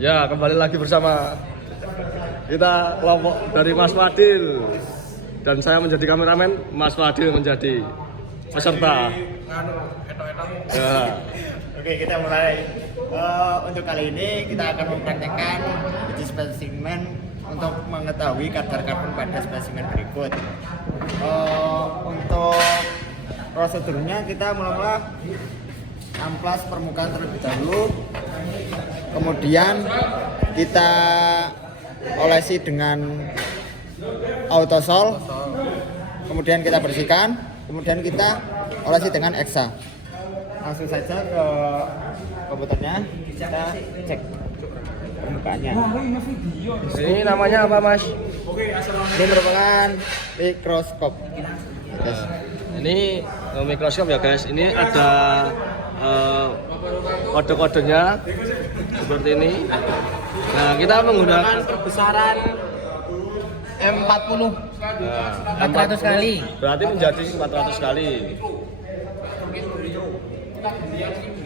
Ya, kembali lagi bersama kita kelompok dari Mas Fadil dan saya menjadi kameramen, Mas Fadil menjadi peserta. Ya. Oke, kita mulai. Untuk kali ini kita akan mempraktekkan uji spesimen untuk mengetahui kadar karbon pada spesimen berikut. Untuk prosedurnya kita mula-mula amplas permukaan terlebih dahulu, kemudian kita olesi dengan autosol, kemudian kita bersihkan, kemudian kita olesi dengan eksa. Langsung saja ke komputernya, kita cek permukaannya. Ini namanya apa, Mas? Ini merupakan mikroskop. Yes. Ini mikroskop ya, guys. Ini ada kode-kodenya seperti ini. Nah, kita menggunakan Besaran M40 400 kali. berarti menjadi 400 kali.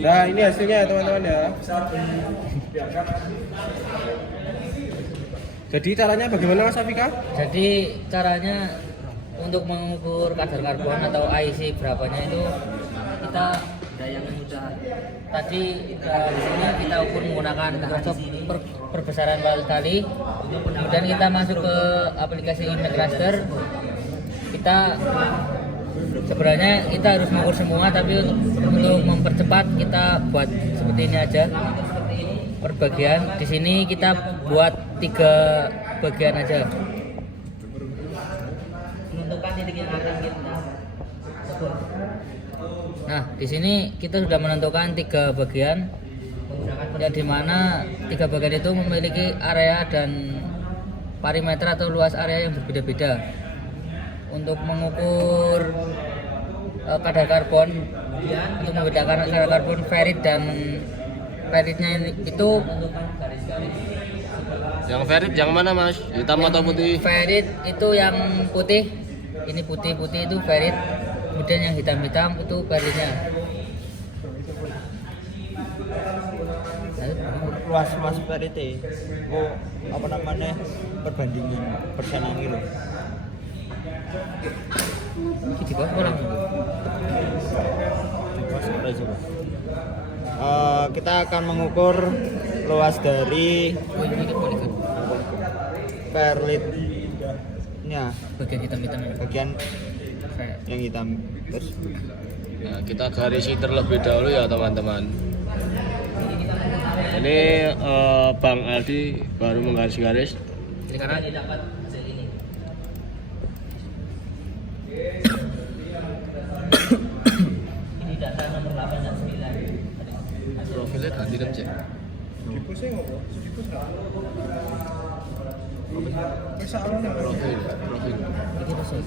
Nah, ini hasilnya ya teman-teman ya. Jadi caranya bagaimana Mas Afika? Jadi caranya untuk mengukur kadar karbon atau IC berapanya itu kita yang mudah. Tadi di sini kita ukur menggunakan mikroskop perbesaran 400 kali. Kemudian kita masuk ke aplikasi image raster. Kita sebenarnya kita harus mengukur semua, tapi untuk mempercepat kita buat seperti ini aja per bagian. Di sini kita buat 3 bagian aja. Menentukan titik yang akan kita. Nah, di sini kita sudah menentukan 3 bagian, ya di mana 3 bagian itu memiliki area dan perimeter atau luas area yang berbeda-beda. Untuk mengukur kadar karbon, untuk membedakan kadar karbon ferit dan feritnya itu, Yang ferit yang mana, Mas? Hitam atau putih? ferit itu yang putih, ini putih-putih itu ferit. Kemudian yang hitam-hitam itu feritnya. Luas-luas perite. Oh, apa namanya? Perbandingan persenan gitu. Di bawah kurang. Kita akan mengukur luas dari perlitnya, Bagian hitam-hitam ini. bagian yang hitam. Terus Nah, kita garisi terlebih dahulu ya, teman-teman. Ini Bang Aldi baru menggaris-garis. Jadi karena dapat hasil ini. Ini data nomor 8 dan 9. Profilnya ganti kan, Cek? Dipusing apa? Dipus enggak? Profil. Ini masuk.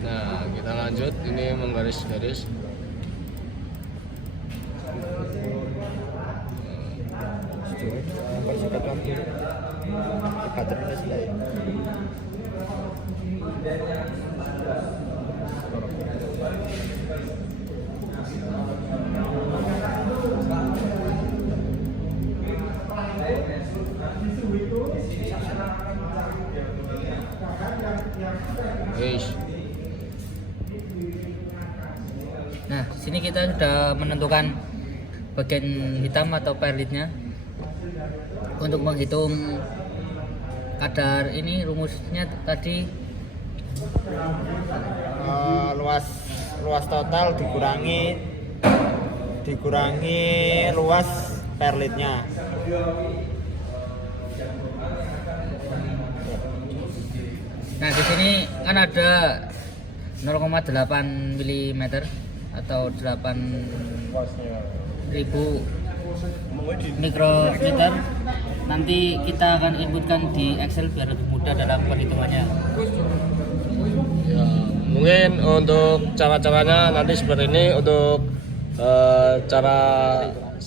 Nah, kita lanjut. Ini menggaris-garis. mempercepat waktu. Baterainya selesai. Guys, Nah, di sini kita sudah menentukan bagian hitam atau perlitnya. Untuk menghitung kadar ini rumusnya tadi luas total dikurangi luas perlitnya. Nah, di sini kan ada 0,8 mm atau 8.000 mikrometer. Nanti kita akan inputkan di Excel biar lebih mudah dalam perhitungannya. ya, mungkin untuk cara-caranya nanti seperti ini. Untuk cara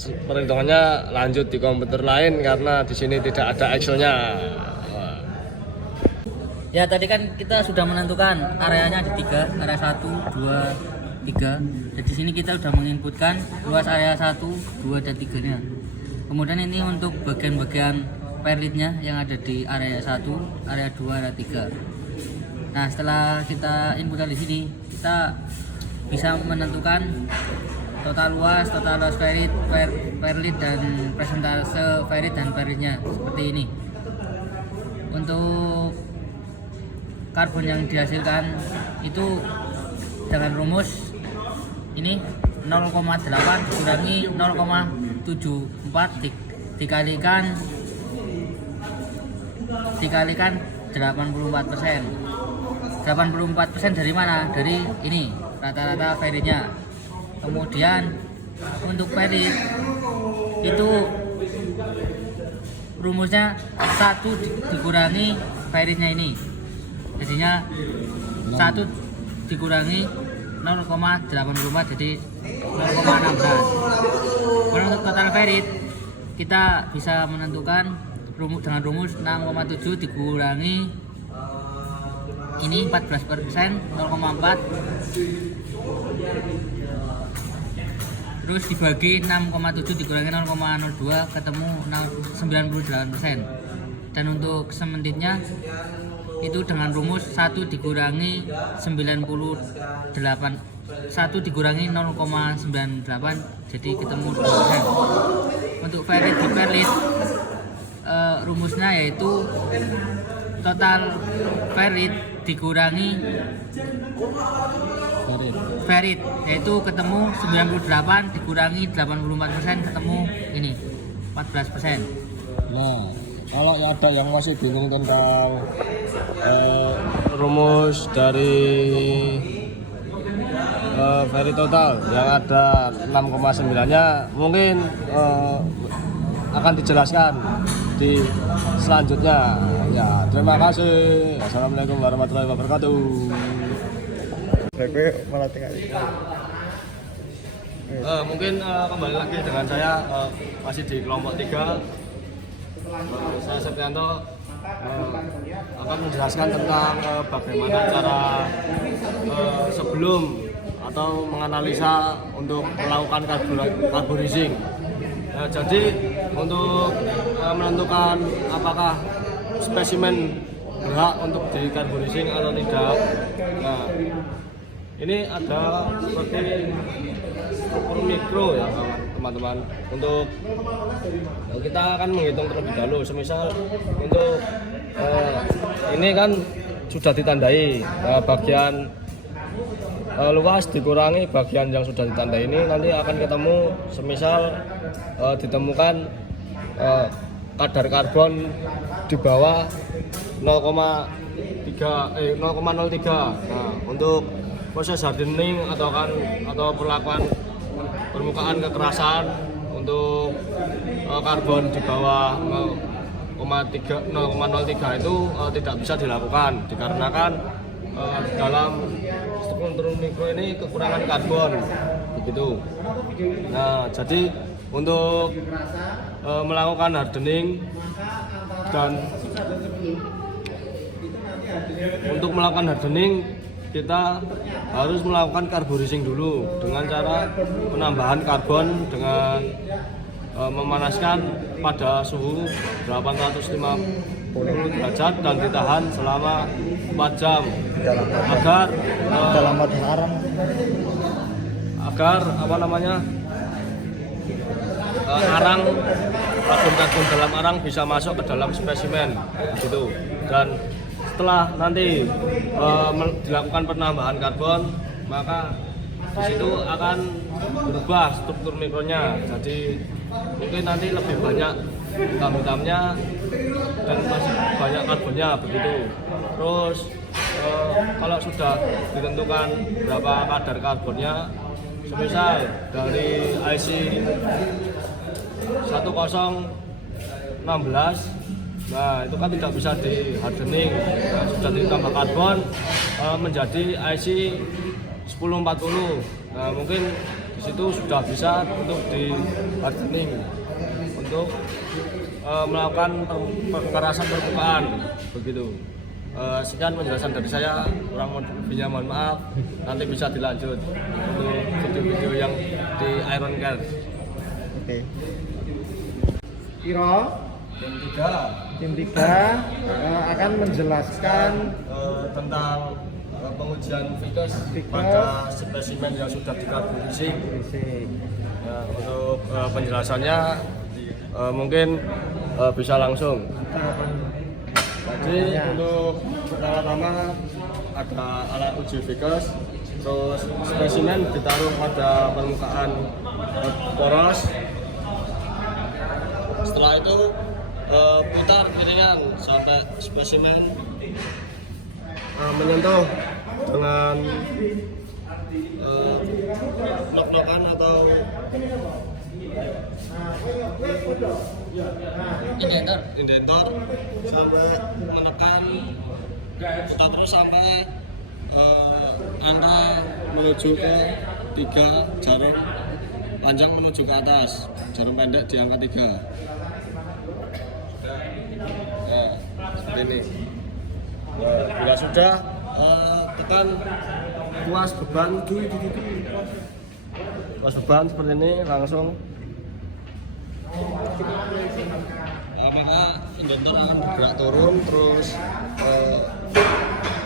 perhitungannya lanjut di komputer lain karena di sini tidak ada Excelnya. Ya tadi kan kita sudah menentukan areanya ada 3, area 1, 2, 3. Jadi di sini kita sudah menginputkan luas area 1, 2 dan 3-nya. Kemudian ini untuk bagian-bagian perlitnya yang ada di area 1, area 2, area 3. Nah, setelah kita inputkan di sini, kita bisa menentukan total luas perlit dan presentase perlit dan perlitnya seperti ini. Untuk karbon yang dihasilkan itu dengan rumus ini 0,8 dikurangi 0,74 dikalikan 84%. 84% dari mana? Dari ini rata-rata feritnya. Kemudian untuk ferit itu rumusnya 1 dikurangi feritnya ini. Jadinya 1 dikurangi 0,84 jadi 0,16. Kalau untuk total ferit kita bisa menentukan dengan rumus 6,7 dikurangi ini 14% 0,4 terus dibagi 6,7 dikurangi 0,02 ketemu 98%. Dan untuk semenitnya itu dengan rumus 1 dikurangi 98 1 dikurangi 0,98 jadi ketemu 2%. Untuk ferit di perlit rumusnya yaitu total ferit dikurangi ferit yaitu ketemu 98 dikurangi 84% ketemu ini 14%. Nah, kalau ada yang masih bingung tentang rumus dari ferit total yang ada 6,9-nya mungkin akan dijelaskan di selanjutnya. Ya, terima kasih. Assalamualaikum warahmatullahi wabarakatuh. Mungkin kembali lagi dengan saya masih di kelompok 3. Saya Septianto akan menjelaskan tentang bagaimana cara sebelum atau menganalisa untuk melakukan carburizing. Jadi untuk menentukan apakah spesimen berhak untuk di carburizing atau tidak. Nah, ini ada seperti struktur mikro ya teman-teman. Untuk kita akan menghitung terlebih dahulu. Semisal untuk ini kan sudah ditandai bagian luas dikurangi bagian yang sudah ditandai ini nanti akan ketemu semisal ditemukan kadar karbon di bawah 0,03. Nah, untuk proses hardening atau perlakuan permukaan kekerasan untuk karbon di bawah 0,03 itu tidak bisa dilakukan dikarenakan dalam struktur mikro ini kekurangan karbon begitu. Nah, jadi untuk melakukan hardening dan untuk melakukan hardening kita harus melakukan carburizing dulu dengan cara penambahan karbon dengan memanaskan pada suhu 850 derajat dan ditahan selama 4 jam agar arang karbon dalam arang bisa masuk ke dalam spesimen gitu. Dan setelah nanti dilakukan penambahan karbon maka di situ akan berubah struktur mikronya, jadi mungkin nanti lebih banyak hitam-hitamnya dan masih banyak karbonnya begitu. Terus kalau sudah ditentukan berapa kadar karbonnya, semisal dari IC 1016, nah itu kan tidak bisa di hardening. Nah, sudah ditambah karbon menjadi IC 1040. Nah, mungkin di situ sudah bisa untuk di hardening untuk melakukan pengerasan permukaan begitu. Sekian penjelasan dari saya, kurang lebihnya mohon maaf. Nanti bisa dilanjut untuk video-video yang di Iron Care. Oke. Iro, tim 3 akan menjelaskan Tentang pengujian Vickers Vickers pada spesimen yang sudah dikarbonisi. basic. Nah, untuk penjelasannya mungkin bisa langsung. Jadi untuk pertama-tama ada alat uji Vickers, terus spesimen ditaruh pada permukaan poros. Setelah itu putar piringan sampai spesimen menyentuh dengan nok-nokan atau indentor sampai menekan, kita terus sampai Anda menuju ke 3 jarum panjang menuju ke atas, jarum pendek di angka 3. Nah, seperti ini. Bila sudah tekan puas beban, puas beban seperti ini langsung. Maka indentor akan bergerak turun, terus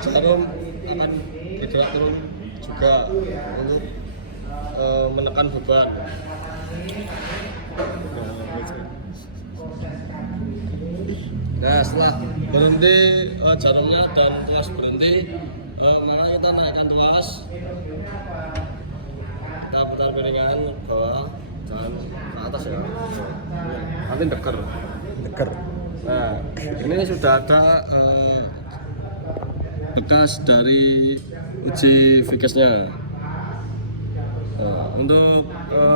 jarum akan bergerak turun juga untuk menekan beban. Nah, setelah berhenti jarumnya dan tuas berhenti, maka kita naikkan tuas, kita putar piringan ke bawah, jangan ke atas ya, nanti deker. Nah, ini sudah ada bekas dari uji Vickers-nya. Untuk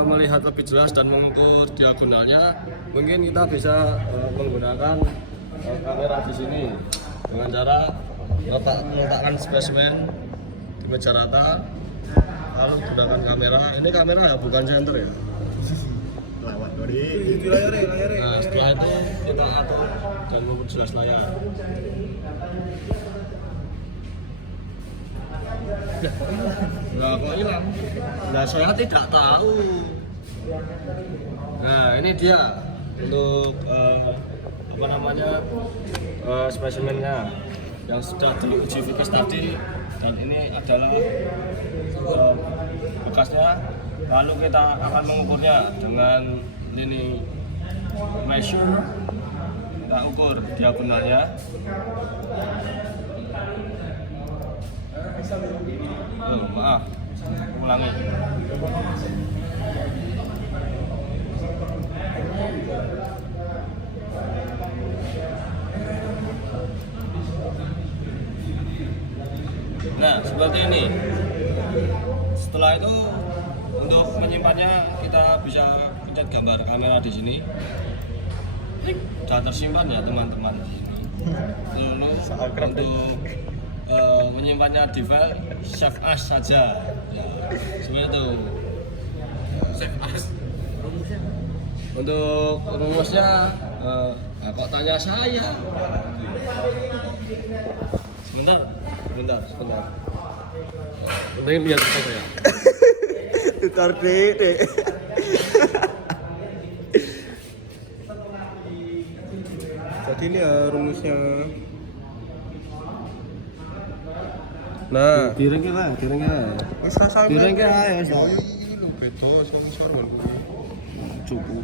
melihat lebih jelas dan mengukur diagonalnya, mungkin kita bisa menggunakan kamera di sini dengan cara meletakkan spesimen di meja rata, lalu gunakan kamera. Ini kamera ya, bukan senter ya. Lawat Dori. Nah, setelah itu kita atur dan memperjelas layar. Lah kok hilang? Nah, saya tidak tahu. Nah, ini dia untuk apa namanya spesimennya yang sudah diuji Vickers tadi, dan ini adalah bekasnya. Lalu kita akan mengukurnya dengan ini measure, kita ukur diagonalnya. Maaf, ulangi. Nah, seperti ini. Setelah itu untuk menyimpannya kita bisa pencet gambar kamera di sini. Sudah tersimpan ya teman-teman di sini. Lalu untuk menyimpannya di file save as saja. Ya, seperti itu. Save as. Untuk rumusnya kok tanya saya? Sebentar. Penting lihat apa ya? Tutor dek. Jadi ini ya rumusnya. Nah, Direngke. wis sampe. Direngke ae wis. Oh, ini lho beda sing ngisor kan kuwi. Cukup.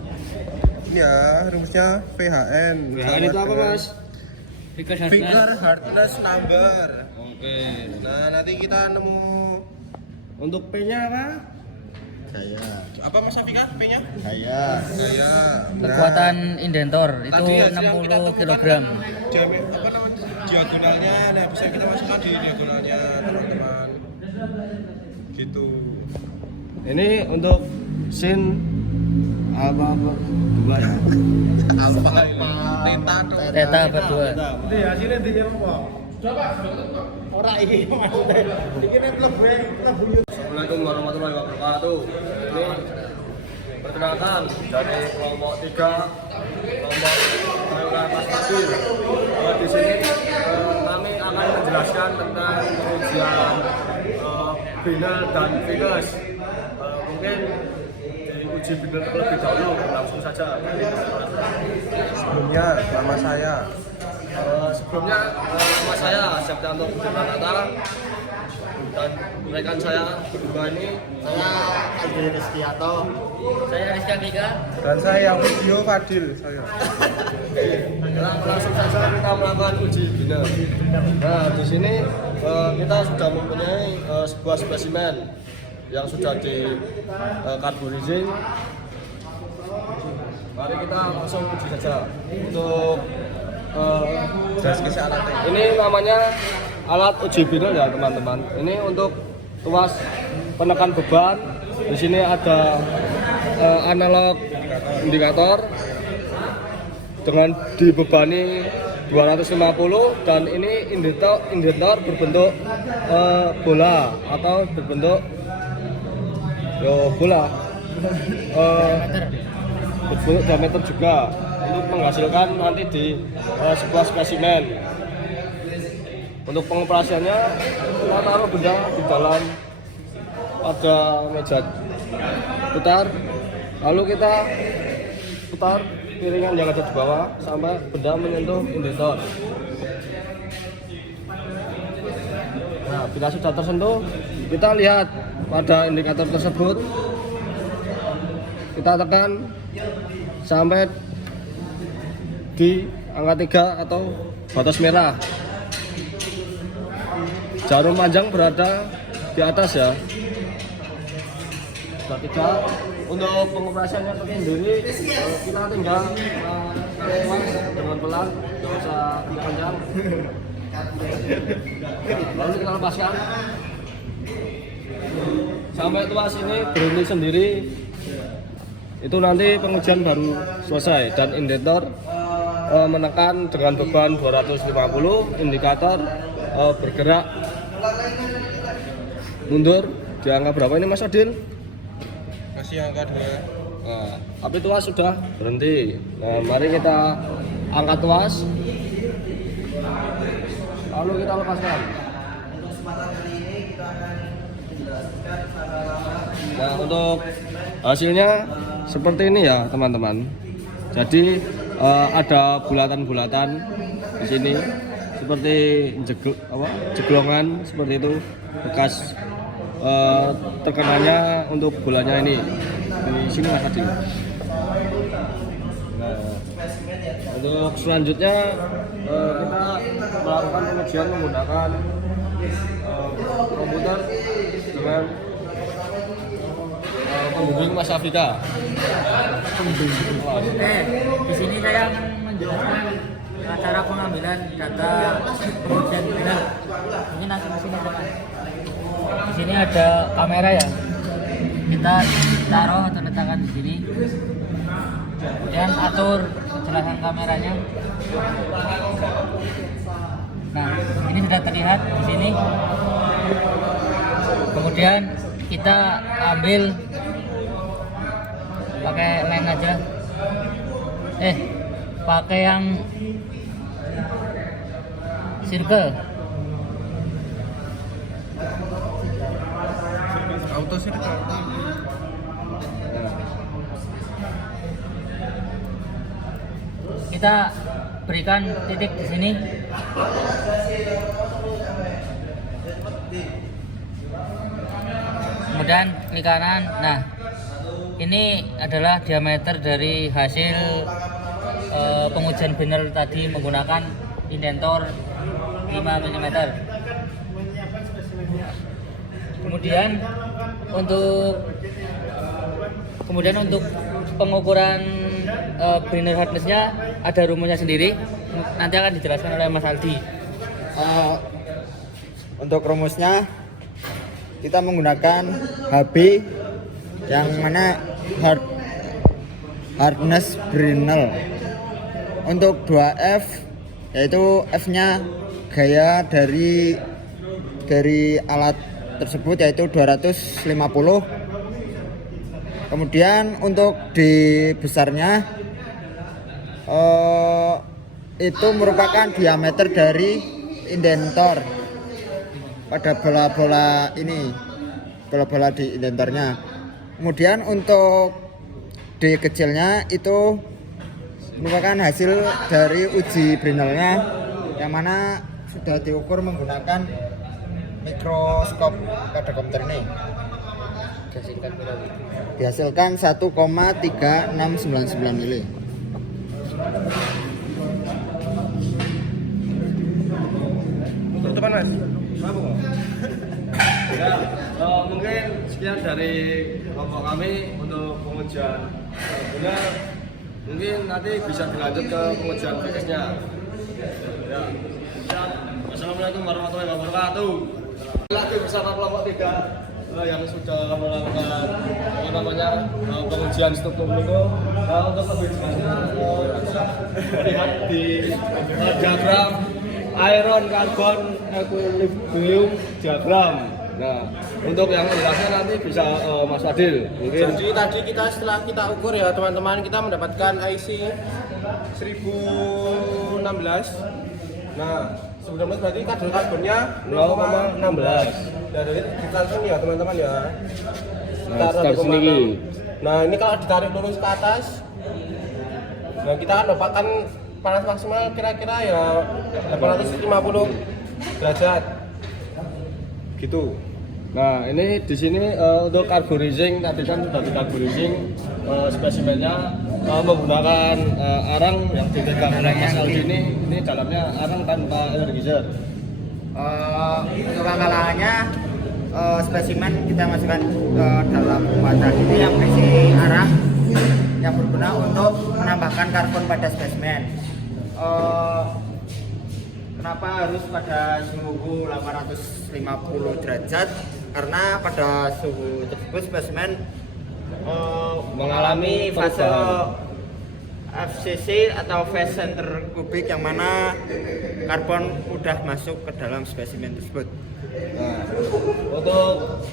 Ini ya rumusnya VHN. VHN itu apa, Mas? Finger hardness number. Oke. Nah, nanti kita nemu Untuk P-nya apa? Gaya. apa Mas Afika P-nya? Gaya. Gaya. Kekuatan indentor itu Tadi hasil yang kita 60 kg. temukan apa namanya diagonalnya, nah bisa kita masukkan di diagonalnya teman-teman. Gitu. Ini untuk sin apa dua ya? Alpha Theta tuh. Theta berdua. Ini hasilnya di apa? Ora iki maksudnya. Iki nek mlebu. Assalamualaikum warahmatullahi wabarakatuh. Ini perkenalkan dari kelompok 3, kelompok Mayora Mas Fadil. Di sini kami akan menjelaskan tentang pengujian binel dan finish. Mungkin diuji binel terlebih dahulu, langsung saja. Sebelumnya nama saya Sebelumnya nama saya Septianto Budimanata dan rekan saya berdua ini Saya Aldi Rizkianto. Saya Rizka Gika. dan saya yang video Fadil saya. langsung saja kita melakukan uji binel. Nah di sini kita sudah mempunyai sebuah spesimen yang sudah di karborizing. Mari kita langsung uji saja untuk Jelas alatnya. ini namanya alat uji binel ya teman-teman. Ini untuk tuas penekan beban. Di sini ada analog indikator dengan dibebani 250 dan ini indikator berbentuk bola atau berbentuk bola berbentuk diameter juga untuk menghasilkan nanti di sebuah spesimen. Untuk pengoperasiannya kita taruh benda di dalam ada meja putar, lalu kita putar piringan yang ada di bawah sampai benda menyentuh indikator. Nah, bila sudah tersentuh, kita lihat pada indikator tersebut, kita tekan sampai di angka 3 atau batas merah. Jarum panjang berada di atas ya. Sudah 3. Untuk pengoperasiannya sendiri kita tinggal dengan pelan, nggak usah panjang. Lalu kita lepaskan sampai tuas ini berhenti sendiri. Itu nanti pengujian baru selesai dan indikator menekan dengan beban 250, indikator bergerak mundur di angka berapa ini Mas Adil? Masih angka 2. Nah, tapi tuas sudah berhenti. Nah, mari kita angkat tuas, lalu kita lepaskan. Nah, untuk hasilnya seperti ini ya teman-teman. Jadi ada bulatan-bulatan di sini seperti jeglongan seperti itu, bekas terkenanya untuk bolanya ini di sini Mas Adi. Nah, untuk selanjutnya kita melakukan pengujian menggunakan komputer dengan pembimbing Mas Afika. Di sini saya akan menjelaskan cara pengambilan data pengujian binel. Ini langsung ke sini teman. Di sini ada kamera ya. Kita taruh atau letakkan di sini. Kemudian atur kejelasan kameranya. Nah, ini sudah terlihat di sini. Kemudian kita ambil pakai len aja. Pakai yang circle. Auto sih Kita berikan titik di sini. Kemudian klik kanan. Nah, ini adalah diameter dari hasil pengujian binel tadi menggunakan indentor 5 mm. Kemudian untuk pengukuran binel hardness-nya ada rumusnya sendiri. Nanti akan dijelaskan oleh Mas Aldi. Untuk rumusnya kita menggunakan HB yang mana hardness Brinell. Untuk 2F yaitu F-nya gaya dari alat tersebut yaitu 250. Kemudian untuk di besarnya itu merupakan diameter dari indentor pada bola-bola ini, bola-bola di indenternya. Kemudian untuk D kecilnya itu merupakan hasil dari uji Brinelnya yang mana sudah diukur menggunakan mikroskop pada komputer ini. Dihasilkan 1,3699 mili. Tutupan Mas. Ya, mungkin sekian dari kelompok kami untuk pengujian benar. Mungkin nanti bisa dilanjut ke pengujian teknisnya. Ya. Assalamualaikum warahmatullahi wabarakatuh. Lagi bersama kelompok 3 yang sudah melakukan pengujian struktur itu. Untuk lebih jelasnya lihat di diagram iron carbon equilibrium diagram. Nah, untuk yang menjelaskan nanti bisa Mas Fadil. Mungkin. Jadi tadi setelah kita ukur ya teman-teman, kita mendapatkan IC 1016. Nah, sebenarnya berarti kadar karbonnya 0,16. Nah, jadi ditarik ya teman-teman ya. Sekitar sini. Nah, ini kalau ditarik lurus ke atas, nah kita akan dapatkan panas maksimal kira-kira ya 850 derajat. Gitu. Nah, ini di sini untuk carburizing tadi kan sudah di carburizing spesimennya menggunakan arang yang dipegang oleh Mas Aldi ini dalamnya arang tanpa energizer. Untuk angka-angkanya spesimen kita masukkan ke dalam wadah ini yang berisi arang yang berguna untuk menambahkan karbon pada spesimen. Kenapa harus pada suhu 850 derajat? Karena pada suhu tersebut spesimen mengalami fase FCC atau phase center kubik yang mana karbon udah masuk ke dalam spesimen tersebut. Nah, untuk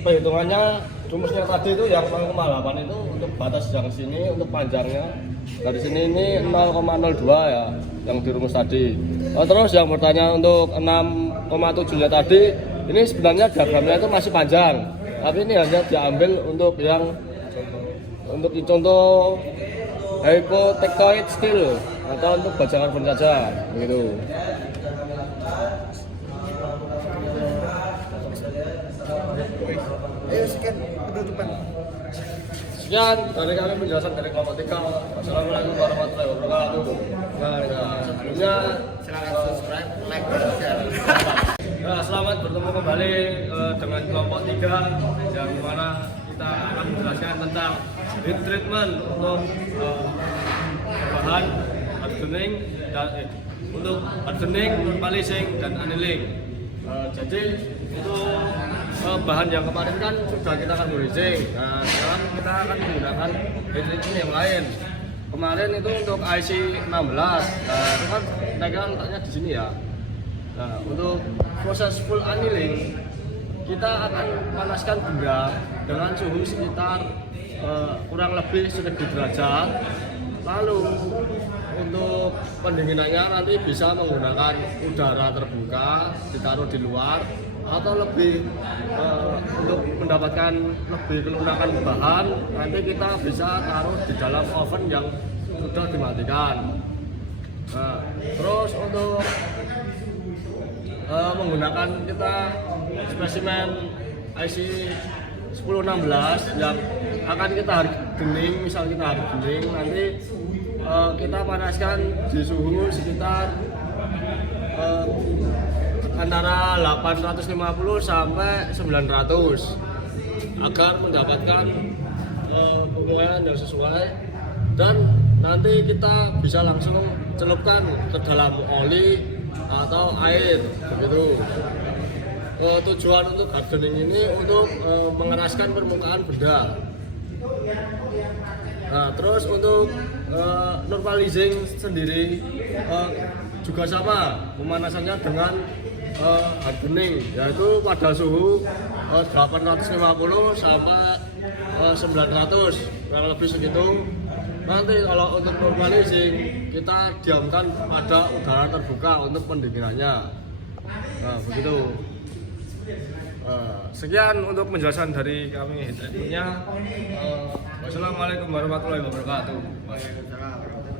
perhitungannya rumusnya tadi itu yang 0,8 itu untuk batas yang sini untuk panjangnya dari sini ini 0,02 ya yang di rumus tadi. Terus yang bertanya untuk 6,7 nya tadi ini sebenarnya diagramnya itu masih panjang, tapi ini hanya diambil untuk yang untuk contoh hypotektoid steel atau untuk baja karbon saja begitu. Ayo sekian penutupan. Sekian dari kami penjelasan dari kelompok 3. Wassalamualaikum warahmatullahi wabarakatuh. Nah, sebelumnya Silakan subscribe, like, dan share. nah, selamat bertemu kembali dengan kelompok 3 yang mana kita akan menjelaskan tentang heat treatment untuk bahan hardening dan untuk hardening, polishing dan annealing. Jadi itu bahan yang kemarin kan sudah kita carburizing. Nah, sekarang kita akan menggunakan heat treatment yang lain. Kemarin itu untuk IC 16. Nah, itu kan mereka letaknya di sini ya. Nah, untuk proses full annealing kita akan panaskan benda dengan suhu sekitar kurang lebih 1000 derajat. Lalu untuk pendinginannya nanti bisa menggunakan udara terbuka ditaruh di luar atau lebih untuk mendapatkan lebih kelunakan bahan nanti kita bisa taruh di dalam oven yang sudah dimatikan. Nah, terus untuk menggunakan kita spesimen IC 1016 yang akan kita hardening, misal kita hardening nanti kita panaskan di suhu sekitar antara 850 sampai 900 agar mendapatkan penguaian yang sesuai, dan nanti kita bisa langsung celupkan ke dalam oli atau air begitu. Tujuan untuk hardening ini untuk mengeraskan permukaan benda. Nah, terus untuk normalizing sendiri juga sama pemanasannya dengan hardening, yaitu pada suhu 850 sampai 900 kurang lebih segitu. Nanti kalau untuk normalizing kita diamkan pada udara terbuka untuk pendinginannya. Nah, begitu. Sekian untuk penjelasan dari kami. Wassalamualaikum warahmatullahi wabarakatuh. Waalaikumsalam.